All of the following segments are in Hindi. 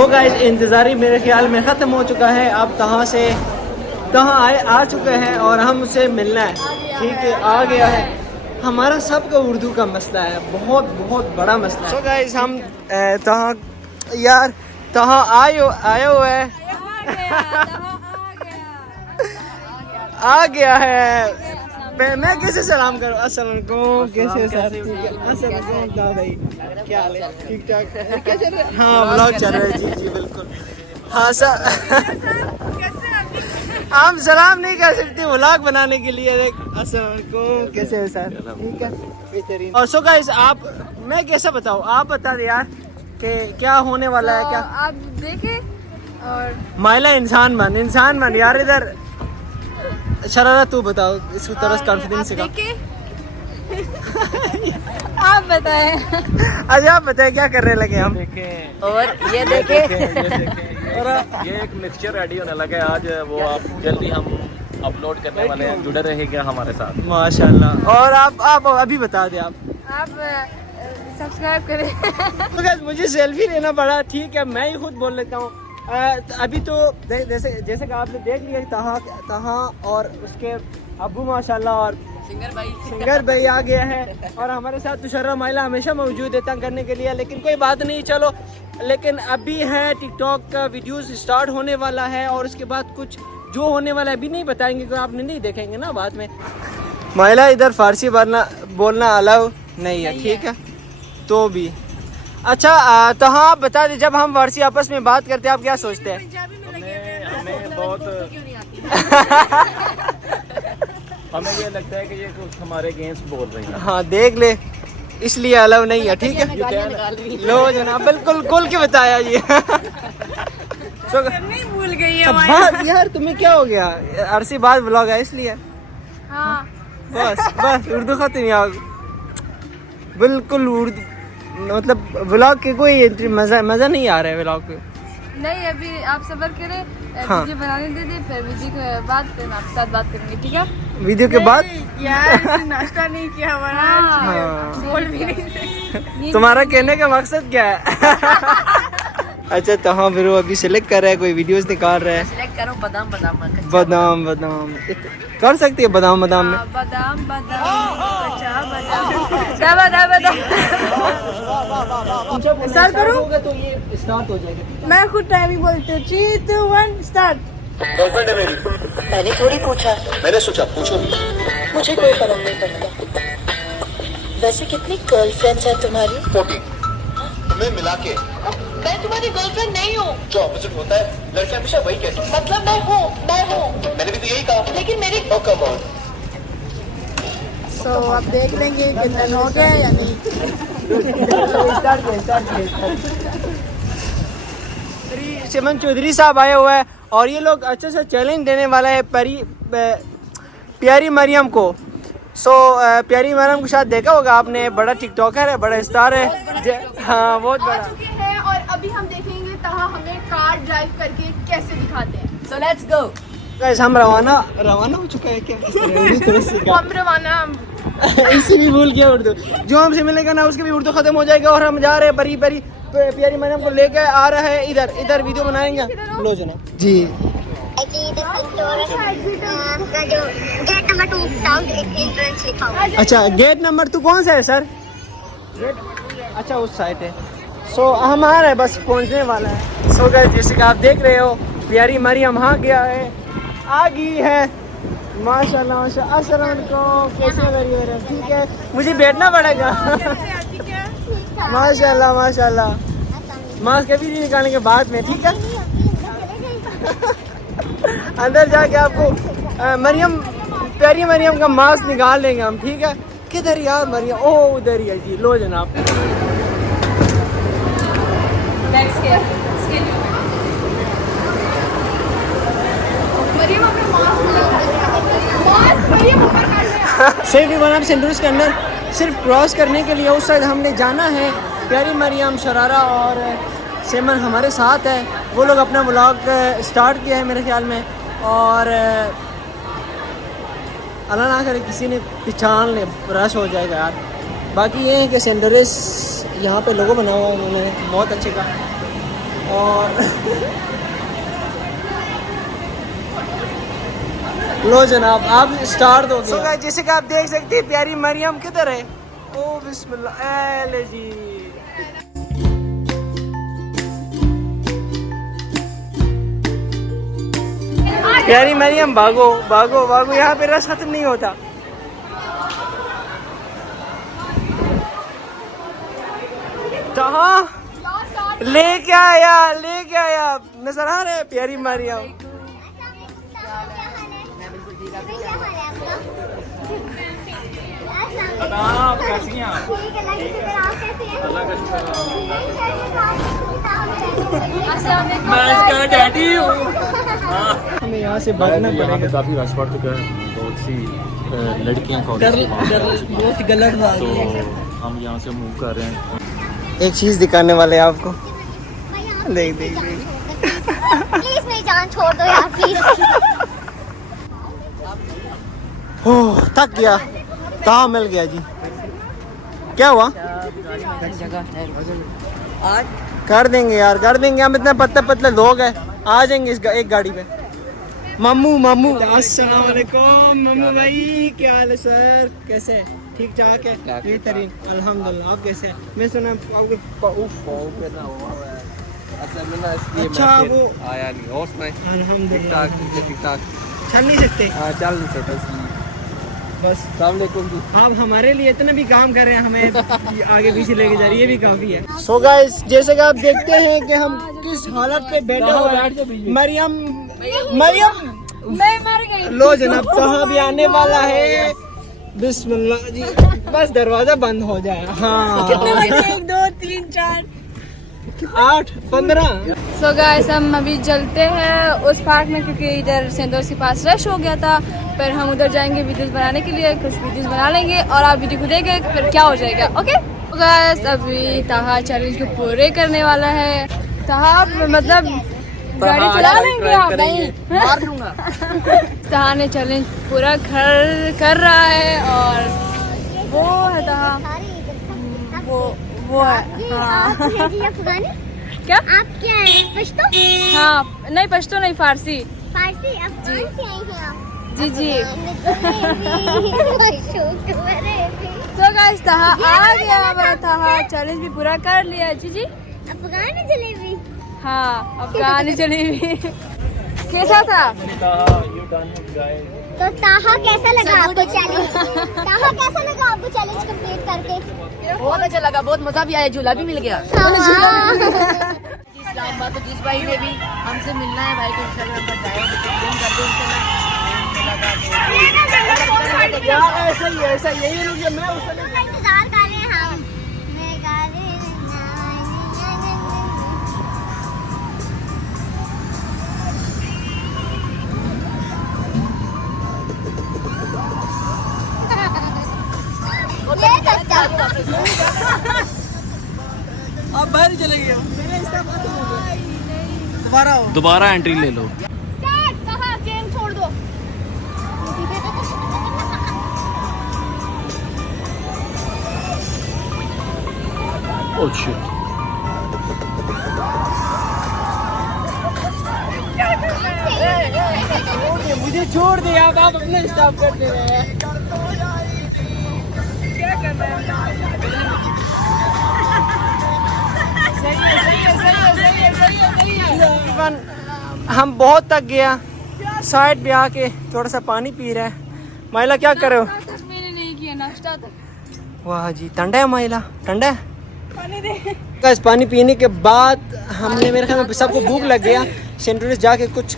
सो गाइस इंतज़ारी मेरे ख्याल में ख़त्म हो चुका है। अब तहाँ आ चुके हैं और हम उससे मिलना है। ठीक है, आ गया है। हमारा सबका उर्दू का मसला है, बहुत बहुत बड़ा मसला है। सो गाइस हम तहाँ आए हुए हैं। आ गया है। मैं कैसे सलाम करूँ? अस्सलाम वालेकुम। कैसे सर? अस्सलाम वालेकुम भाई, क्या हाल है? ठीक ठाक? क्या चल रहा है? हाँ व्लॉग चल रहा है। जी जी बिल्कुल। हाँ सर हम सलाम नहीं कर सकते व्लॉग बनाने के लिए। अस्सलाम वालेकुम, कैसे है सर? ठीक है, बेहतरीन। और सो गाइस मैं कैसा बताऊँ, आप बता दे यार कि क्या होने वाला है। क्या आप देखें और माइला इंसान बन यार। इधर शरारा तू बताओ इसको थोड़ा कॉन्फिडेंस से। आप बताएं। अच्छा आप बताएं क्या करने लगे हम? और ये देखे और ये एक मिक्सचर रेडी होने लगा है आज, वो आप जल्दी हम अपलोड करने वाले हैं, जुड़े रहेगा हमारे साथ माशाल्लाह। और आप अभी बता दें आप सब्सक्राइब करें। मुझे सेल्फी लेना पड़ा। ठीक है, मैं ही खुद बोल लेता हूँ। अभी तो जैसे कि आपने देख लिया तहाँ और उसके अब्बू माशाल्लाह और सिंगर भाई आ गया है। और हमारे साथ तुषारा माइला हमेशा मौजूद है तंग करने के लिए, लेकिन कोई बात नहीं, चलो। लेकिन अभी है टिकटॉक का वीडियोस स्टार्ट होने वाला है और उसके बाद कुछ जो होने वाला है अभी नहीं बताएंगे, क्योंकि आपने नहीं देखेंगे ना बाद में। माइला इधर फारसी बोलना अलाउ नहीं है, ठीक है? तो भी अच्छा। तो हाँ आप बता दें, जब हम फारसी आपस में बात करते हैं आप क्या सोचते हैं? हमें बहुत हमें ये लगता है कि ये कुछ हमारे अगेंस्ट बोल रही है। हाँ देख ले, इसलिए अलाउ नहीं है, ठीक है? लो जनाब बिल्कुल खोल के बताया ये। नहीं भूल गई है बात यार, तुम्हें क्या हो गया? अरसी बात ब्लॉग है इसलिए। हाँ बस उर्दू खत्म यार, बिल्कुल उर्दू मतलब व्लॉग के कोई मजा नहीं आ रहा है व्लॉग पे। नहीं, अभी आप सब्र करें, हाँ। वीडियो बनाने दे दे, फिर वीडियो के बाद फिर हम आपके साथ बात करेंगे, ठीक है? वीडियो के बाद यार नाश्ता नहीं किया हमारा। हाँ। बोल भी नहीं सकते। तुम्हारा कहने का मकसद क्या है? अच्छा तो हाँ, फिर वो अभी सिलेक्ट कर रहा है, कोई वीडियोस निकाल रहा है। सिलेक्ट करो बादाम बादाम कर सकती है बादाम में। बादाम स्टार्ट करूं तो ये स्टार्ट हो जाएगा। मैं खुद टाइमिंग बोलती हूँ। 3, 2, 1 स्टार्ट। गर्लफ्रेंड है मेरी। मैंने थोड़ी पूछा, मैंने सोचा पूछो भी। मुझे कोई फर्क नहीं पड़ता। वैसे कितनी गर्लफ्रेंड्स हैं तुम्हारी? 40 तुम्हें मिला के। मैं तुम्हारी गर्लफ्रेंड नहीं हूँ। जो ऑपोजिट होता है लड़के हमेशा वही कहते हैं। मतलब मैं हूँ। मैंने भी तो यही कहा। लेकिन मेरी Oh, come on. सो अब देख लेंगे कि डन हो गया या नहीं। चमन चौधरी साहब आए हुए हैं और ये लोग अच्छे से चैलेंज देने वाला है प्यारी मरियम को। प्यारी मरियम को शायद देखा होगा आपने, बड़ा टिकटॉकर है, बड़ा स्टार है। हाँ बहुत बड़ा। चुके हैं और अभी हम देखेंगे तहा हमें कार ड्राइव करके कैसे दिखाते हैं। So let's go. गाइस हम रवाना हो चुका है क्या? हम रवाना इसी भी भूल गया उर्दू। जो हमसे मिलेगा ना उसकी भी उर्दू खत्म हो जाएगा। और हम जा रहे हैं बड़ी प्यारी मरियम को लेकर आ रहा है इधर वीडियो बनाएंगे। लो जनाब जी। गेट नंबर 2 साउथ एंट्रेंस लिखा हुआ है। अच्छा गेट नंबर 2 कौन सा है सर? अच्छा उस साइड है। हम आ रहे हैं, बस पहुंचने वाला है। गाइस जैसे कि आप देख रहे हो प्यारी मरियम आ गया है, आ गई है। माशाल्लाह अस्सलाम वालेकुम, कैसे लगे? ठीक है, मुझे बैठना पड़ेगा। माशाल्लाह मास्क कभी नहीं निकालेंगे बाद में, ठीक है? अंदर जाके आपको प्यारी मरियम का मास्क निकाल लेंगे हम, ठीक है? किधर यार मरियम? ओह उधर ही है जी। लो जनाब सेल्फी बनाम सिंदूर के अंदर सिर्फ क्रॉस करने के लिए उस साइड हमने जाना है। प्यारी मरियम, शरारा और सेमन हमारे साथ है। वो लोग अपना व्लॉग स्टार्ट किया है मेरे ख्याल में। और अल्लाह ना करे किसी ने पहचान ले, रश हो जाएगा यार। बाकी ये है कि सेंडोरिस यहाँ पे लोगो बना हुआ उन्होंने बहुत अच्छे का। और लो जनाब आप स्टार्ट दो। सो गाइस जैसे कि आप देख सकते हैं प्यारी मरियम किधर है। ओ बिस्मिल्लाह ले जी। प्यारी मरियम भागो भागो भागो, यहाँ पे रश खत्म नहीं होता। कहाँ लेके आया नजर आ रहा है प्यारी मरियम। कैसी हैं आप? अल्लाह का शुक्र मैं इसका डैडी हूँ। हमें यहाँ से भागना यहाँ पे पड़ेगा। काफ़ी रश पड़ चुका है, बहुत सी लड़कियाँ बहुत ही गलत बात तो है। हम यहाँ से मूव कर रहे हैं। एक चीज दिखाने वाले हैं आपको। देख देख देख। प्लीज मेरी जान छोड़ दो यार प्लीज। हो थक गया। कहाँ मिल गया जी? क्या हुआ? कर देंगे यार कर देंगे, हम इतने पतले पतले लोग हैं, आ जाएंगे इस एक गाड़ी पे। मम्मू अस्सलाम वालेकुम। मम्मू भाई क्या हाल है सर, कैसे है? ठीक ठाक है बेहतरीन अल्हम्दुलिल्लाह। आप कैसे हैं? मैं सुना अच्छा वो आया नहीं होश में अल्हम्दुलिल्लाह ठीक ठाक चल नहीं सकते। हाँ चल नहीं सकता इसलिए बस सलामकुम जी। आप हमारे लिए इतना भी काम कर रहे हैं, हमें आगे पीछे लेके जा रही है, ये भी काफी है। सो गाइस जैसे कि आप देखते हैं कि हम किस हालत पे बैठे हुए हैं। मरियम मैं मर गई। लो जनाब कहाँ भी आने वाला है। बिस्मिल्लाह जी, बस दरवाजा बंद हो जाए। हाँ 1 2 3 4 8 15। सो गाइस हम अभी चलते हैं उस पार्क में, क्योंकि इधर सेंदोर के पास रश हो गया था। फिर हम उधर जाएंगे वीडियोस बनाने के लिए, कुछ वीडियोस बना लेंगे और आप वीडियो को देखेंगे फिर क्या हो जाएगा। ओके गाइस अभी ताहा चैलेंज को पूरे करने वाला है। ताहा मतलब गाड़ी चला लेंगे आप? नहीं मार दूंगा। ताहा ने चैलेंज पूरा कर रहा है और वो है ताहा, वो है। हाँ अफगानी क्या आप क्या है पश्तो? हाँ नहीं पश्तो नहीं, फारसी। फारसी अफगान से आई हैं आप? जी जी। अफगान तो गाइस ताहा आ गया हमारा ताहा चैलेंज भी पूरा कर लिया। जी जी जलेबी। हाँ अफगानी जलेबी। कैसा था? तो ताहा कैसा लगा आपको चैलेंज? ताहा कैसा लगा आपको चैलेंज कंप्लीट करके? बहुत अच्छा लगा, बहुत मजा भी आया, झूला भी मिल गया। इस्लामाबाद तो जिस भाई ने भी हमसे मिलना है भाई को इंस्टाग्राम पर जाए, ऐसा यही रुकिए मैं उस इंतजार कर रहे हैं हम। मैं गा रही हूं। ये कच्चा आप बाहर चले गए। दोबारा एंट्री ले लो। कहाँ गेम छोड़ दो। Oh shit. मुझे छोड़ दे आप अपना स्टॉप कर दे रहे हैं। क्या कर रहे हैं? हम बहुत थक गया, साइड पे आके थोड़ा सा पानी पी रहे हैं। माइला क्या कर रहे हो? मैंने नहीं किया नाश्ता तक। वाह जी ठंडा है माइला, ठंडा है। बस पानी पीने के बाद हमने मेरे ख्याल में सबको भूख लग गया। सेंटूरिस जाके कुछ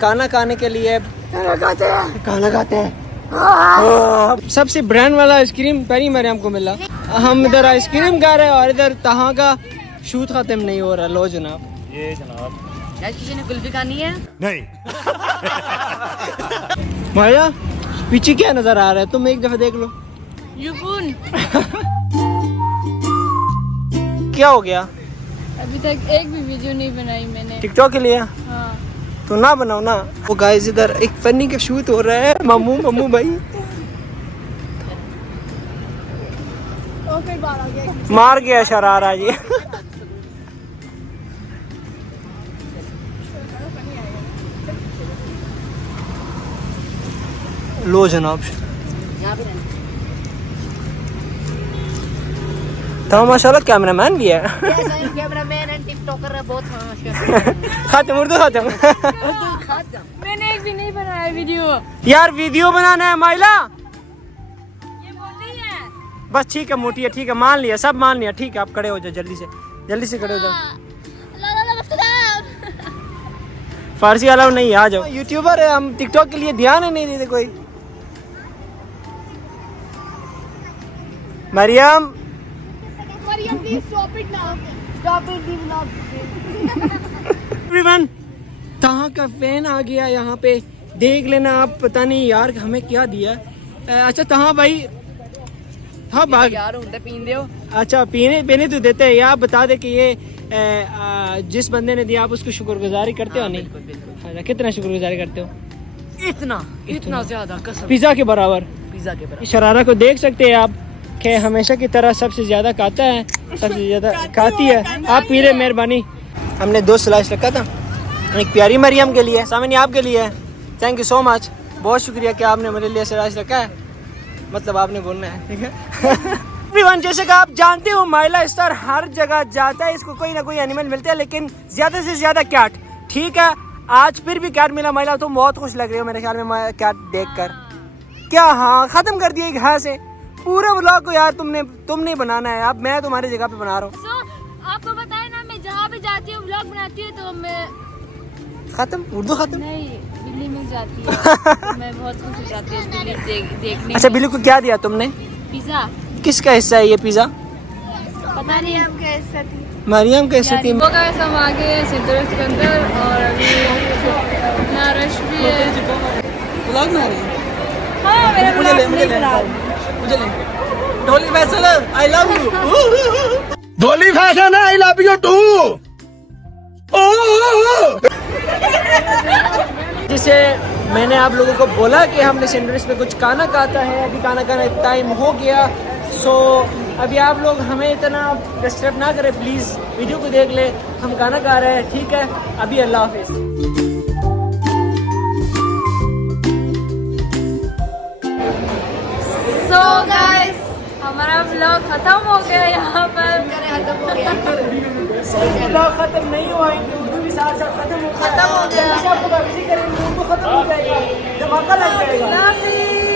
खाना खाने के लिए खाना खाते हैं। सबसे ब्रांड वाला आइसक्रीम प्यारी मरियम को मिला। हम इधर आइसक्रीम खा रहे हैं और इधर तहाँ का शूट खत्म नहीं हो रहा। लो जनाब ये जनाब यार किसी ने कुल्फी खानी है? नहीं। माया पीछे क्या नजर आ रहा है? तुम एक दफा देख लो। यूफून क्या हो गया? अभी तक एक भी वीडियो नहीं बनाई मैंने। टिकटॉक के लिए? हाँ तो ना बनाओ ना। वो गाइस इधर एक फनी का शूट हो रहा है। मम्मू भाई मार गया शरारा जी। लो जनाब तो माशाल्लाह कैमरामैन भी है कैमरामैन एंड टिकटॉकर है बहुत खत्म उर्दू खत्म मैंने एक भी नहीं बनाया वीडियो। यार वीडियो बनाना है माइला ये बोल रही है। बस ठीक है मोटी है ठीक है मान लिया सब मान लिया ठीक है आप खड़े हो जाओ जल्दी से खड़े हो जाओ फारसी अलाउ नहीं आ जाओ यूट्यूबर है हम टिकटॉक के लिए ध्यान ही नहीं देते कोई मरियम एवरीवन तहाँ का फैन आ गया यहाँ पे देख लेना आप पता नहीं यार हमें क्या दिया अच्छा तहाँ भाई हाँ बाग यार उनसे पीन दो अच्छा पीने तो देते हैं आप बता दे कि ये जिस बंदे ने दिया आप उसको शुक्रगुजारी करते हो नहीं अच्छा कितना शुक्रगुजारी करते हो इतना ज्यादा कसम पिज्जा के बराबर पिज्जा के बराबर शरारा को देख सकते हैं आप कि हमेशा की तरह सबसे ज्यादा खाता है सबसे ज्यादा खाती है आप पी रहे मेहरबानी हमने 2 स्लाइस रखा था एक प्यारी मरियम के लिए सामने आपके लिए थैंक यू सो मच बहुत शुक्रिया कि आपने मेरे लिए स्लाइस रखा है मतलब आपने बोलना है ठीक है एवरीवन जैसे कि आप जानते हो माइला स्टार हर जगह जाता है इसको कोई ना कोई एनिमल मिलता है लेकिन ज्यादा से ज्यादा कैट ठीक है आज फिर भी कैट मिला माइला तुम बहुत खुश लग रही हो मेरे ख्याल में कैट देखकर क्या हाँ खत्म कर दिया एक हाँ से पूरे व्लॉग को यार तुमने बनाना है अब मैं तुम्हारी जगह पे बना रहा हूँ आपको बताया ना मैं जहाँ पे जाती हूँ व्लॉग बनाती हूँ तो मैं खत्म उर्दू खत्म नहीं बिल्ली मिल जाती है मैं बहुत खुश हो जाती हूँ बिल्ली देखने अच्छा बिल्ली को क्या दिया तुमने पिज्जा किसका हिस्सा है ये पिज्जा पता नहीं आपका हिस्सा थी मरियम का हिस्सा थी वो गाइस हम आ गए सिंदूर के अंदर और अभी ना रश भी है व्लॉग में हाँ मेरा व्लॉग नहीं बना मुझे ले Dolly fashion I love you Dolly fashion I love you too जिसे मैंने आप लोगों को बोला कि हमने सेंडरिस में कुछ खाना खाता है अभी खाना खाने टाइम हो गया सो अभी आप लोग हमें इतना डिस्टर्ब ना करें प्लीज़ वीडियो को देख ले हम खाना खा रहे हैं ठीक है अभी अल्लाह हाफिज़ सो गाइस हमारा व्लॉग खत्म हो गया यहाँ पर व्लॉग खत्म नहीं हुआ उर्दू भी साथ साथ खत्म हो गया आपको करेंगे उर्दू खत्म हो जाएगा धमाका लग जाएगा